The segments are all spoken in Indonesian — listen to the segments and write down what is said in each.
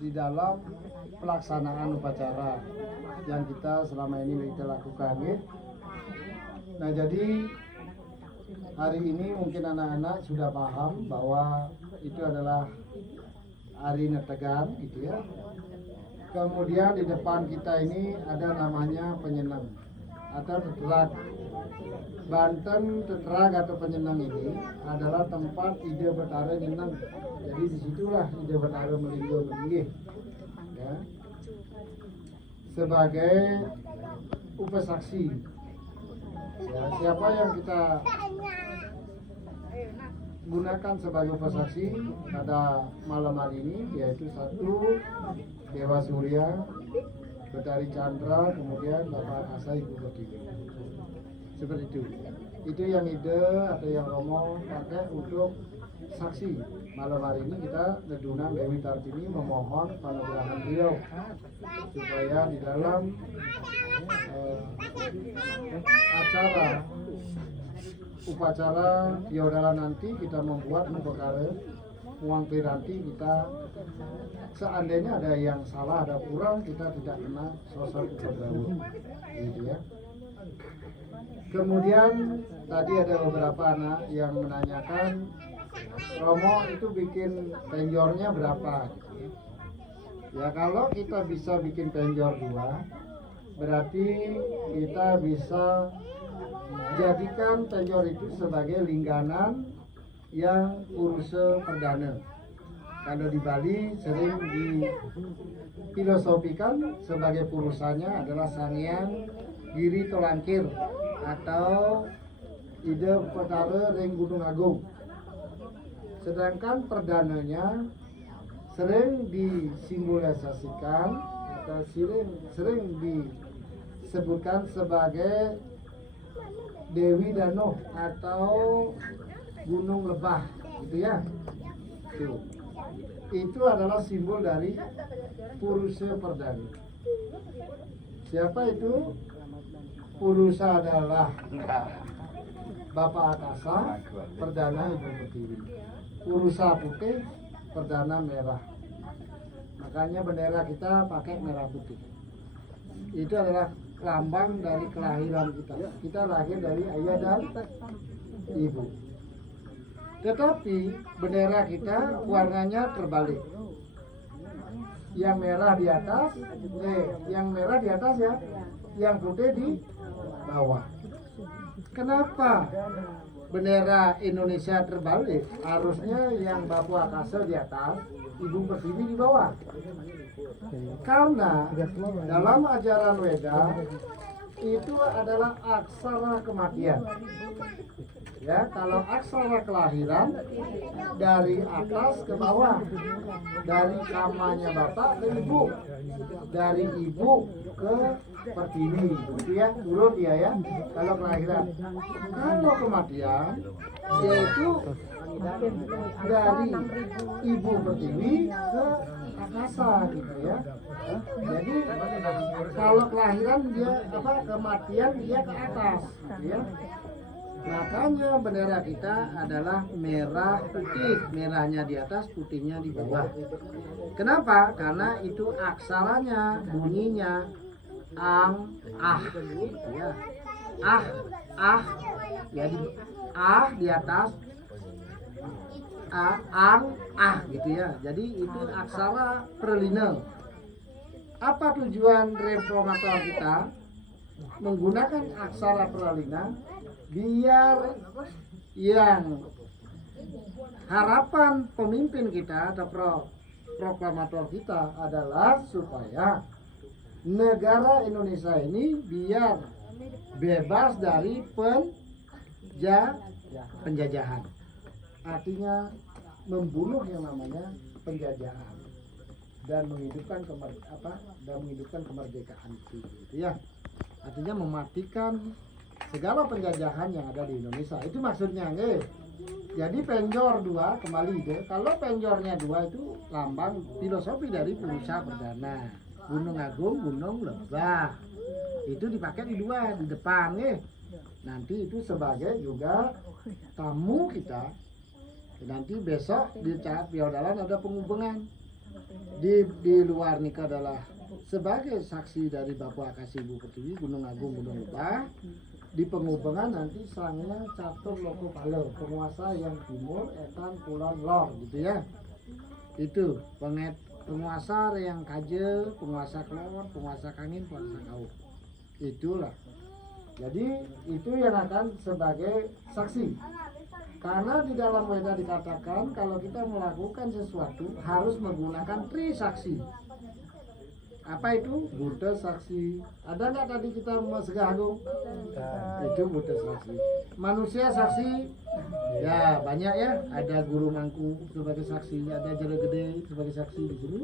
di dalam pelaksanaan upacara yang kita selama ini kita lakukan ya. Nah jadi hari ini mungkin anak-anak sudah paham bahwa itu adalah hari Netegan gitu ya. Kemudian di depan kita ini ada namanya penyenang atau tetrag. Banten tetrag atau penyenang ini adalah tempat ide betara nyenang. Jadi disitulah ide betara melinggo menggih. Ya. Sebagai upasaksi. Ya, siapa yang kita gunakan sebagai upasaksi pada malam hari ini yaitu satu Dewa Surya, Betari Chandra, kemudian Bapak Akasa Ibu Pertiwi. Seperti itu. Itu yang ide atau yang Romo pakai untuk saksi. Malam hari ini kita Nedunan Dewi Tartini memohon panugerahan beliau supaya di dalam acara upacara Yodala nanti kita membuat perkara uang piranti kita seandainya ada yang salah ada kurang kita tidak kena sosok bergaul gitu ya. Kemudian tadi ada beberapa anak yang menanyakan Romo itu bikin penjornya berapa gitu ya. Ya kalau kita bisa bikin penjor 2 berarti kita bisa jadikan penjor itu sebagai lingganan yang puruse perdana. Kalau di Bali sering difilosofikan sebagai purusanya adalah Sanghyang Giri Tolangkir atau ide petara ring Gunung Agung. Sedangkan perdananya sering disimbolisasikan atau sering disebutkan sebagai Dewi Dano atau Gunung Lebah gitu ya. Itu adalah simbol dari Purusa Perdana. Siapa itu? Purusa adalah Bapak Akasa, Perdana Ibu Pertiwi. Purusa putih, Perdana merah. Makanya bendera kita pakai merah putih. Itu adalah lambang dari kelahiran kita. Kita lahir dari ayah dan ibu. Tetapi bendera kita warnanya terbalik. Yang merah di atas, yang merah di atas ya, yang putih di bawah. Kenapa bendera Indonesia terbalik? Harusnya yang Bapak Akasa di atas, Ibu Pertiwi di bawah. Karena dalam ajaran Weda itu adalah aksara kematian. Ya, kalau aksara kelahiran dari atas ke bawah, dari kamanya bapak ke ibu, dari ibu ke Pertiwi, gitu ya, turun dia ya. Kalau kelahiran, kalau kematian yaitu dari ibu Pertiwi ke Akasa gitu ya. Jadi kalau kelahiran dia kematian dia ke atas gitu ya. Makanya bendera kita adalah merah putih, merahnya di atas, putihnya di bawah. Kenapa? Karena itu aksaranya, bunyinya ang, ah, gitu ya. Ah, jadi di atas, ang, gitu ya. Jadi itu aksara perlina. Apa tujuan reformator kita menggunakan aksara perlina? Biar yang harapan pemimpin kita atau proklamator kita adalah supaya negara Indonesia ini biar bebas dari penjajahan. Artinya membunuh yang namanya penjajahan dan menghidupkan kemerdekaan itu gitu ya. Artinya mematikan segala penjajahan yang ada di Indonesia. Itu maksudnya nggih. Jadi penjor 2 kembali deh. Kalau penjornya 2 itu lambang filosofi dari Purusa Perdana. Gunung Agung, Gunung Lebah. Itu dipakai di 2 di depan nggih. Nanti itu sebagai juga tamu kita. Nanti besok di Cahat Piodalan ada pengubengan. di luar nikah adalah sebagai saksi dari Bapak Kasih Ibu Pertiwi, Gunung Agung, Gunung Lebah. Di pengubengan nanti sangnya catur loko kalo, penguasa yang timur, etan, kulon, lor, gitu ya. Itu penguasa yang kaje, penguasa kelor, penguasa kangin, penguasa kau. Itulah. Jadi itu yang akan sebagai saksi. Karena di dalam Weda dikatakan kalau kita melakukan sesuatu harus menggunakan trisaksi. Apa itu? Buddha saksi. Ada nggak tadi kita Segah Agung? Itu Buddha saksi. Manusia saksi, ya banyak ya. Ada Guru Mangku sebagai saksi, ada Jere Gede sebagai saksi di sini.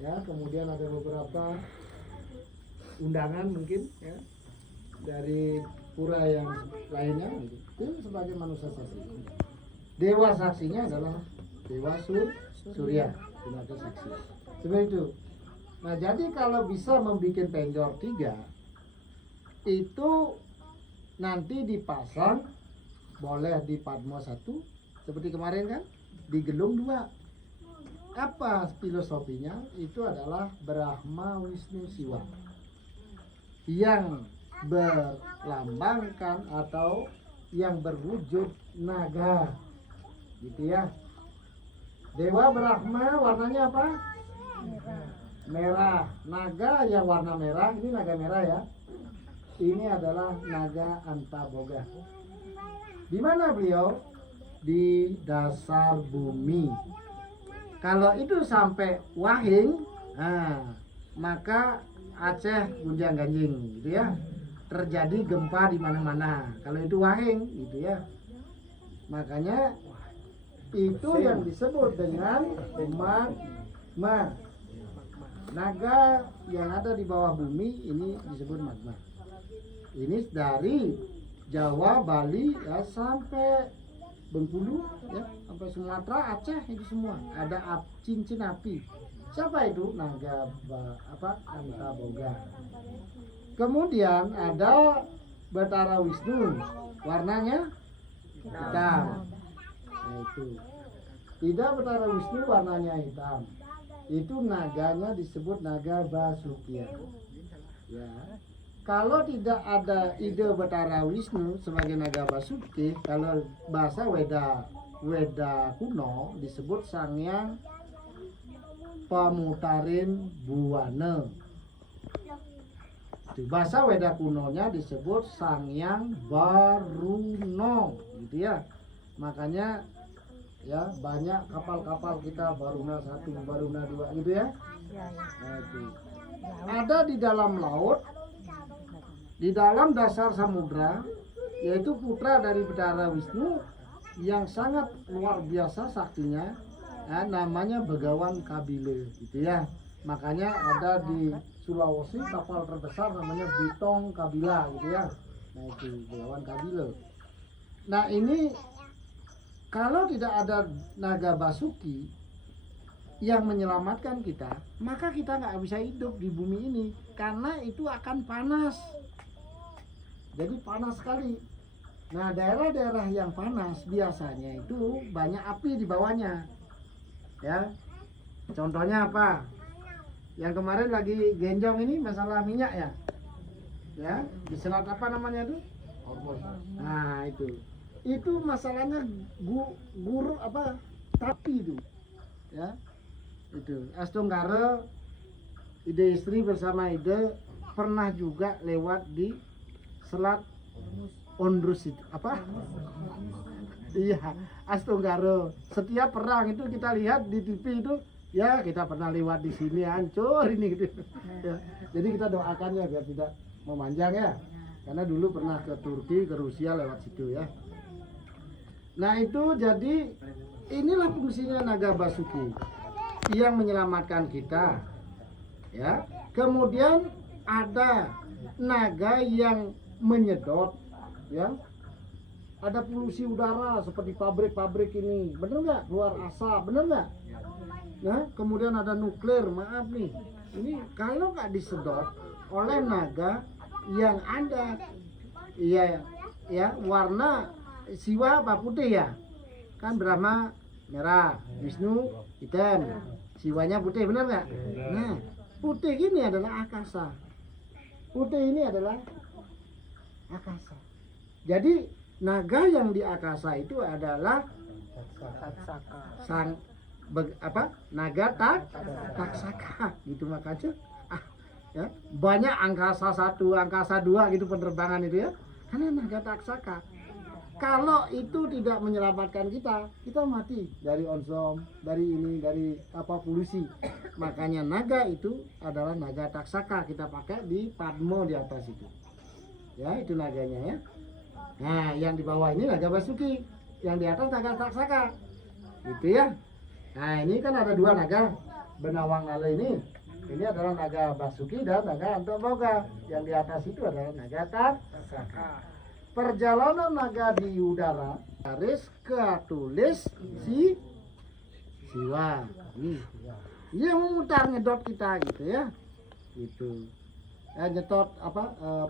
Ya, kemudian ada beberapa undangan mungkin ya dari pura yang lainnya. Itu sebagai manusia saksi. Dewa saksinya adalah Dewa Surya sebagai saksi. Seperti itu. Nah, jadi kalau bisa membuat penjor 3 itu nanti dipasang boleh di Padmo 1 seperti kemarin kan, di Gelung 2. Apa filosofinya? Itu adalah Brahma Wisnu Siwa yang berlambangkan atau yang berwujud naga, gitu ya. Dewa Brahma warnanya apa? Merah. Naga yang warna merah, ini naga merah ya. Ini adalah naga Antaboga. Di mana beliau? Di dasar bumi. Kalau itu sampai Wahing, nah, maka Aceh gunjang ganjing, gitu ya. Terjadi gempa di mana-mana. Kalau itu Wahing, gitu ya. Makanya itu yang disebut dengan magma. Naga yang ada di bawah bumi ini disebut magma. Ini dari Jawa, Bali ya, sampai Bengkulu ya, sampai Sumatera, Aceh, itu semua ada cincin api. Siapa itu? Naga Antaboga. Kemudian ada Batara Wisnu, warnanya hitam. Nah, itu. Tidak Batara Wisnu warnanya hitam. Itu naganya disebut naga Basukya. Ya. Kalau tidak ada ide Batara Wisnu sebagai naga Basuki, kalau bahasa Weda kuno disebut Sangyang Pemutarin Buwana. Di bahasa Weda kunonya disebut Sangyang Baruno, gitu ya. Makanya ya banyak kapal-kapal kita Baruna 1, Baruna 2 gitu ya. Nah, itu. Ada di dalam laut, di dalam dasar samudra, yaitu putra dari Batara Wisnu yang sangat luar biasa saktinya, ya, namanya Begawan Kabile, gitu ya. Makanya ada di Sulawesi kapal terbesar namanya Bitong Kabila, gitu ya. Nah, itu Begawan Kabile. Nah, ini kalau tidak ada naga Basuki yang menyelamatkan kita, maka kita nggak bisa hidup di bumi ini karena itu akan panas. Jadi panas sekali. Nah, daerah-daerah yang panas biasanya itu banyak api di bawahnya. Ya. Contohnya apa? Yang kemarin lagi genjong ini masalah minyak ya. Ya, di selat apa namanya itu? Nah, itu. Itu masalahnya guru apa? Tapi itu. Ya. Itu. Astunggara ide istri bersama ide pernah juga lewat di Selat Ondrus itu apa? Iya, Astunggara. Setiap perang itu kita lihat di TV itu, ya kita pernah lewat di sini, hancur ini gitu. Ya. Jadi kita doakan ya biar tidak memanjang ya. Karena dulu pernah ke Turki, ke Rusia lewat situ ya. Nah itu jadi inilah fungsinya naga Basuki yang menyelamatkan kita. Ya. Kemudian ada naga yang menyedot, ya, ada polusi udara seperti pabrik-pabrik ini, bener nggak, keluar asap, bener nggak? Nah, kemudian ada nuklir, maaf nih, ini kalau nggak disedot oleh naga yang ada, iya, ya, warna Siwa apa putih ya, kan Brahma merah, Wisnu hitam, Siwanya putih, benar nggak? Nah, putih ini adalah akasa. Putih ini adalah akasa. Jadi naga yang di akasa itu adalah sang naga taksaka gitu, makanya ya, banyak angkasa 1, angkasa 2 gitu penerbangan itu ya, karena naga taksaka. Kalau itu tidak menyelamatkan kita mati dari onsom, dari ini, dari polusi. Makanya naga itu adalah naga taksaka, kita pakai di Padmo di atas itu. Ya, itu naganya ya. Nah, yang di bawah ini naga Basuki, yang di atas naga taksaka. Gitu ya. Nah, ini kan ada 2 naga Benawang Nala ini. Ini adalah naga Basuki dan naga Antoboga. Yang di atas itu adalah naga taksaka. Perjalanan naga di udara, garis ketulis siwa. Dia memutar ngedot kita gitu ya. Gitu. Nyetot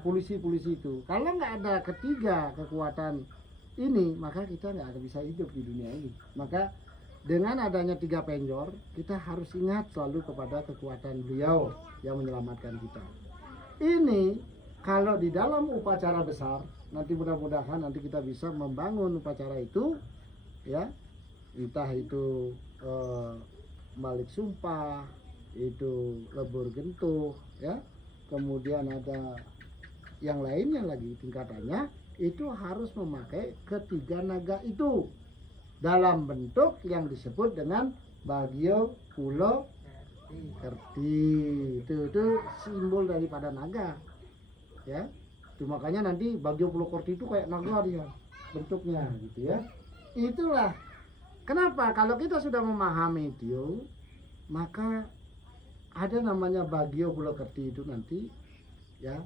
polisi-polisi itu. Kalau nggak ada ketiga kekuatan ini, maka kita nggak akan bisa hidup di dunia ini. Maka dengan adanya 3 penjor, kita harus ingat selalu kepada kekuatan beliau yang menyelamatkan kita. Ini kalau di dalam upacara besar, nanti mudah-mudahan nanti kita bisa membangun upacara itu, ya, entah itu balik sumpah, itu lebur gentuh, ya, kemudian ada yang lainnya lagi tingkatannya, itu harus memakai ketiga naga itu dalam bentuk yang disebut dengan Bagio Pulo Kerti. Itu simbol daripada naga, ya. Itu makanya nanti Bagio Pulo Kerti itu kayak naga dia bentuknya gitu ya. Itulah kenapa kalau kita sudah memahami itu, maka ada namanya Bagio Pulo Kerti itu nanti, ya,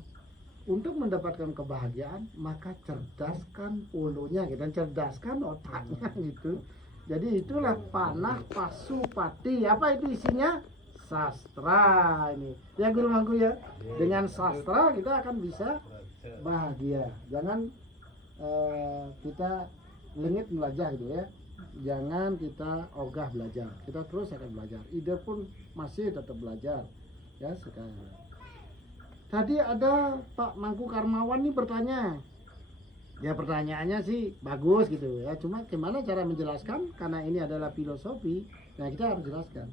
untuk mendapatkan kebahagiaan maka cerdaskan polonya gitu, dan cerdaskan otaknya gitu. Jadi itulah panah pasupati. Apa itu isinya? Sastra ini. Ya guru-guru ya. Dengan sastra kita akan bisa bahagia. Jangan kita lengit belajar gitu ya. Jangan kita ogah belajar. Kita terus akan belajar. Ide pun masih tetap belajar. Ya sekarang. Tadi ada Pak Mangku Karmawan nih bertanya. Ya pertanyaannya sih bagus gitu ya. Cuma gimana cara menjelaskan? Karena ini adalah filosofi. Nah kita harus jelaskan.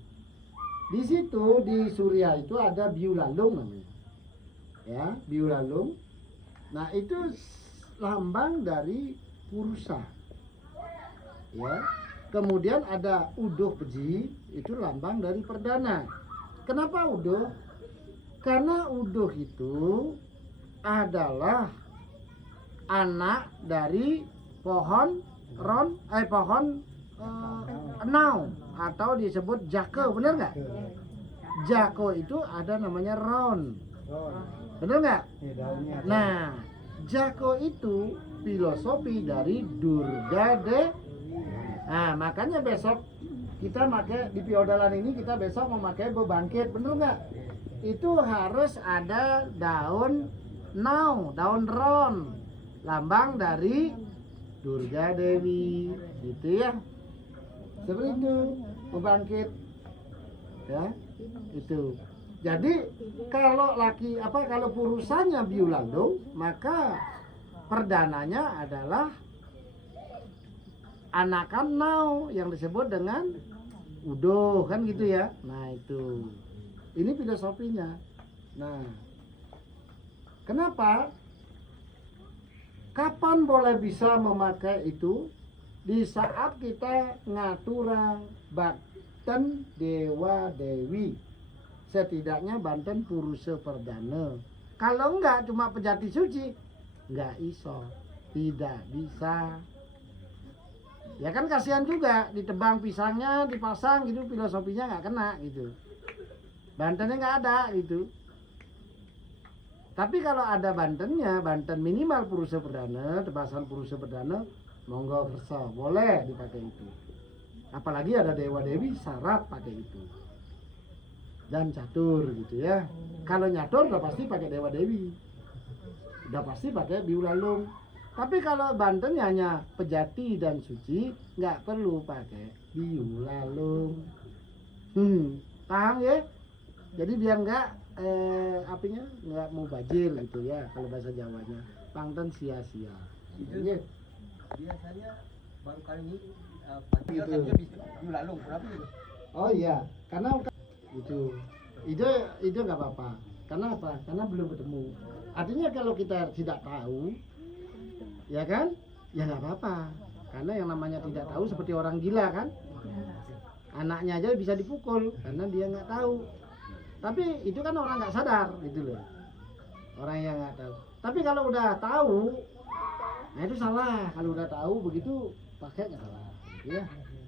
Di situ di Surya itu ada Biulalung namanya. Ya, Biulalung. Nah, itu lambang dari Purusa. Ya. Kemudian ada Uduh Beji, itu lambang dari Perdana. Kenapa Uduh? Karena Uduh itu adalah anak dari pohon enau atau disebut jako, benar nggak? Jako itu ada namanya ron, benar nggak? Nah, jako itu filosofi dari Durga Dewi. Nah, makanya besok kita pakai di Piodalan ini, kita besok memakai bebangkit, benar nggak? Itu harus ada daun nau, daun ron, lambang dari Durga Dewi, gitu ya. Seperti itu pembangkit, ya itu. Jadi kalau kalau purusanya Biulalung, maka perdananya adalah anakan nau yang disebut dengan Uduh, kan gitu ya. Nah itu, ini filosofinya. Nah, kenapa? Kapan boleh bisa memakai itu? Di saat kita ngaturang Banten Dewa Dewi, setidaknya Banten Purusa Perdana. Kalau enggak cuma pejati suci, enggak iso, tidak bisa. Ya kan kasihan juga, ditebang pisangnya, dipasang gitu, filosofinya nggak kena gitu. Bantennya nggak ada gitu. Tapi kalau ada Bantennya, Banten minimal Purusa Perdana, tebasan Purusa Perdana, monggo kersa, boleh dipakai itu. Apalagi ada Dewa Dewi, syarat pakai itu. Dan catur gitu ya. Kalau nyatur udah pasti pakai Dewa Dewi, udah pasti pakai Biulalung. Tapi kalau Banten hanya pejati dan suci, nggak perlu pakai Biulalung. Paham ya? Jadi biar nggak apinya nggak mau bajir gitu ya kalau bahasa Jawanya. Pangten sia-sia. Itu Ya. biasanya baru kali ini Gitu. bisa lalung kenapa itu? Oh iya, karena itu nggak apa-apa. Karena apa? Karena belum ketemu. Artinya kalau kita tidak tahu, ya kan? Ya nggak apa-apa. Karena yang namanya tidak tahu seperti orang gila kan? Anaknya aja bisa dipukul karena dia nggak tahu. Tapi itu kan orang nggak sadar gitu loh. Orang yang nggak tahu. Tapi kalau udah tahu, nah itu salah. Kalau udah tahu begitu pakai nggak salah. Gitu ya.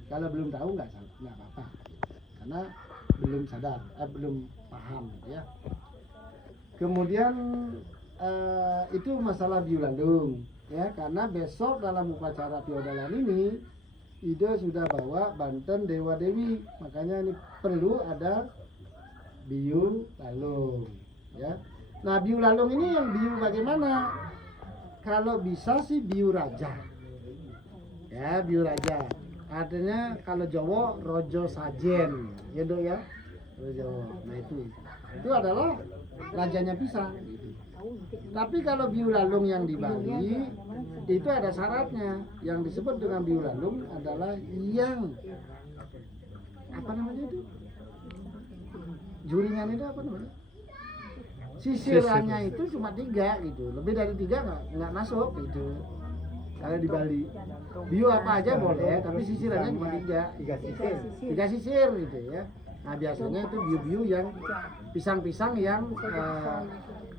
Kalau belum tahu nggak salah, nggak apa-apa. Karena belum sadar, belum paham gitu ya. Kemudian itu masalah biulandung ya, karena besok dalam upacara piodalan ini Ida sudah bawa Banten Dewa Dewi, makanya ini perlu ada biu lalung ya. Nah biu lalung ini yang biu bagaimana? Kalau bisa sih biu raja ya, biu raja artinya kalau Jawa rojo sajen ya dok ya, rojo. Nah itu adalah rajanya pisang gitu. Tapi kalau biu lalung yang di Bali itu ada syaratnya. Yang disebut dengan biu lalung adalah yang apa namanya itu? Juringan itu apa namanya? Sisirannya itu cuma 3 gitu. Lebih dari 3 nggak masuk gitu. Kalau di Bali biu apa aja boleh, tapi sisirannya cuma 3 sisir gitu ya. Nah biasanya itu biu-biu yang pisang-pisang yang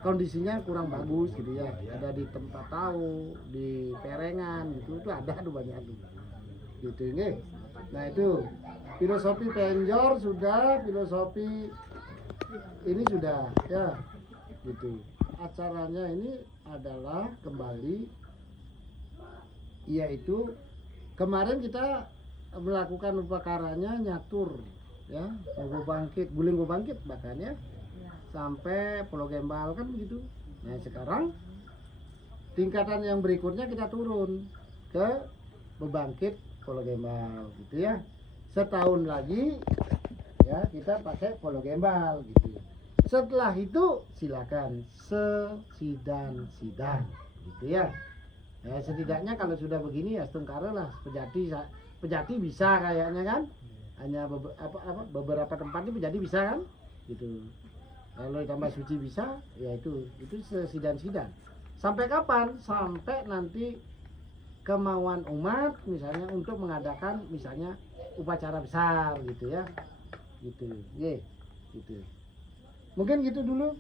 kondisinya kurang bagus gitu ya, ada di tempat tahu, di perengan gitu, itu ada tuh banyak tuh gitu ini. Nah itu filosofi penjor sudah, filosofi ini sudah ya gitu. Acaranya ini adalah kembali yaitu kemarin kita melakukan upakaranya nyatur ya, Go Bangkit, guling Go Bangkit bahkan ya, sampai Pulau Gembal kan begitu. Nah sekarang tingkatan yang berikutnya kita turun ke Bebangkit Pulau Gembal gitu ya. Setahun lagi ya kita pakai Pulau Gembal gitu. Setelah itu silakan sesidan gitu ya. Ya setidaknya kalau sudah begini ya setengkara lah, Pejati bisa kayaknya kan. Hanya beberapa tempat ini jadi bisa kan gitu. Kalau ditambah suci bisa ya itu sesidan. Sampai kapan? Sampai nanti kemauan umat misalnya untuk mengadakan misalnya upacara besar gitu ya gitu. Ye, gitu mungkin gitu dulu.